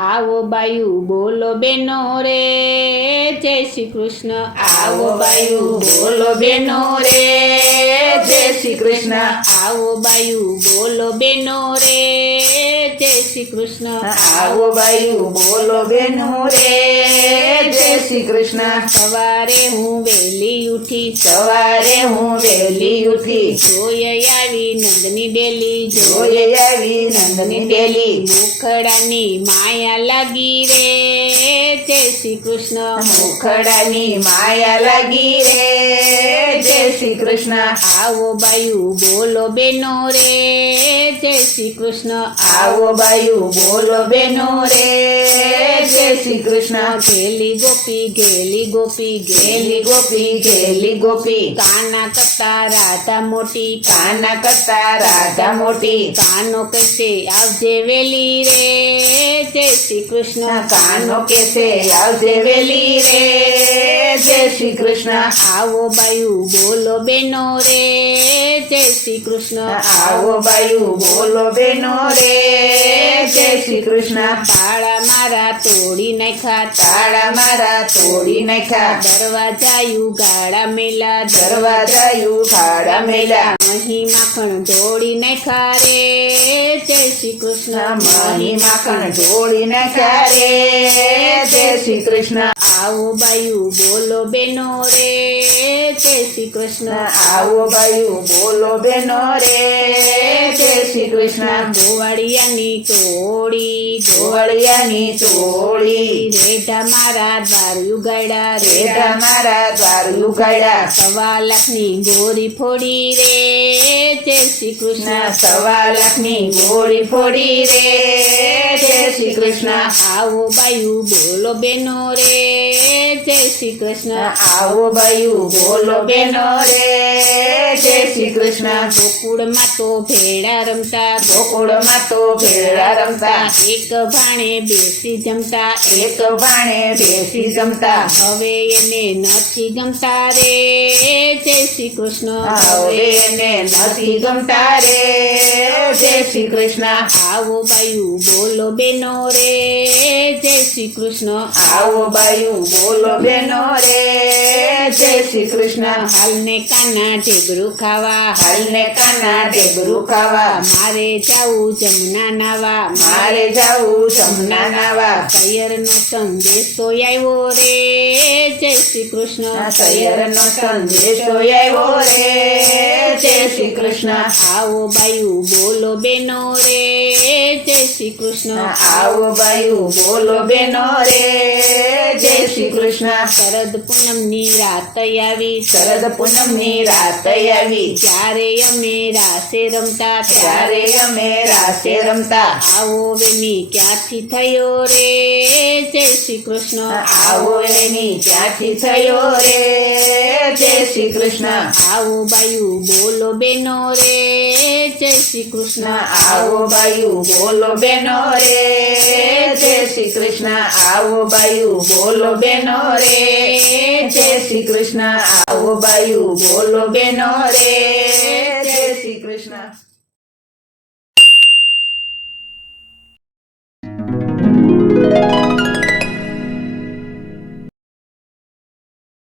આવો બાયુ બોલો બેનો રે જય શ્રી કૃષ્ણ આવો બાયુ બોલો બેનો રે જય શ્રી કૃષ્ણ આવો બાયુ બોલો બેનો રે જય શ્રી કૃષ્ણ આવો બાયુ બોલો બેનો રે જય શ્રી કૃષ્ણ સવારે હું વહેલી ઉઠી સવારે હું વહેલી ઉઠી જોઈએ આવી નંદની ડેલી જોઈએ આવી નંદની ડેલી મુખડાની માયા લાગી રે જય શ્રી કૃષ્ણ મુખડાની માયા લાગી રે જય શ્રી કૃષ્ણ આવો બાયુ બોલો બેનો રે જય શ્રી કૃષ્ણ આવો બાયુ બોલો બેનો રે જય શ્રી કૃષ્ણ ઘેલી ગોપી ઘેલી ગોપી ઘેલી ગોપી ઘેલી ગોપી કાના કરતા રાધા મોટી કાના કરતા રાધા મોટી કાનો કહેશે આવજે વેલી રે જય શ્રી કૃષ્ણ કાનો કેસે આવજે વેલી રે જય શ્રી કૃષ્ણ આવો બાયુ બોલો બેનો રે જય શ્રી કૃષ્ણ આવો બાયુ બોલો બેનો રે જય શ્રી કૃષ્ણ તાળા મારા તોડી નાખ્યા તાળા મારા તોડી નાખ્યા દરવાજાયું ગાળા મેલા દરવાજાયું ઠાડા મેલા મહી માખણ ઢોળી નાખ્યા રે જય શ્રી કૃષ્ણ મહી માખણ ઢોળી નાખ્યા રે જય શ્રી કૃષ્ણ આવો બાયુ બોલો બેનો રે જય શ્રી કૃષ્ણ આવો બાયુ બોલો બેનો રે જય શ્રી કૃષ્ણ ગોવાળિયાની ચોળી ગોવાળિયાની ચોળી રેઢા મારા દ્વારયું ગાડા રેઢા મારા દ્વાર લુગાડ્યા 1.25 લાખની ગોરી ફોડી રે જય શ્રી કૃષ્ણ 1.25 લાખની ગોળી ફોડી રે જય શ્રી કૃષ્ણ આવો બાયુ બોલો બેનો રે જય શ્રી કૃષ્ણ આવો બાયુ બોલો બેનો રે જય શ્રી કૃષ્ણ ગોકુળમાં તો ભેળા રમતા ગોકુળમાં તો ભેળા રમતા એક ભાણે બેસી જમતા એક ભાણે બેસી જમતા હવે એને નથી ગમતા રે જય શ્રી કૃષ્ણ હવે એને નથી ગમતા રે જય શ્રી કૃષ્ણ આવો બાયુ બોલો બેનો રે જય શ્રી કૃષ્ણ આવો બાયુ બોલો બેનો રે જય શ્રી કૃષ્ણ હાલને કાના ઢેબરું ખાવા હાલને કાના ઢેબરું ખાવા મારે જાવું જમના નાવા મારે જાવું જમના નાવા સૈયરનો સંદેશો આવ્યો રે જય શ્રી કૃષ્ણ સૈયરનો સંદેશો આવ્યો રે જય શ્રી કૃષ્ણ આવો બાયુ બોલો બેનો રે જય શ્રી કૃષ્ણ આવો બાયુ બોલો બેનો રે જય શ્રી કૃષ્ણ શરદ પૂનમની રાત આવી શરદ પૂનમની રાત આવી ત્યારે અમે રાસે રમતા ત્યારે અમે રાસે રમતા આવો વેમી ક્યાંથી થયો રે જય શ્રી કૃષ્ણ આવો એની ક્યાંથી થયો રે જય શ્રી કૃષ્ણ આવો બાયુ બોલો બેનો રે જય શ્રી કૃષ્ણ આવો બાયુ બોલો બેનો રે જય શ્રી કૃષ્ણ આવો બાયુ બોલો બેનો રે જય શ્રી કૃષ્ણ આવો બાયુ બોલો બેનો રે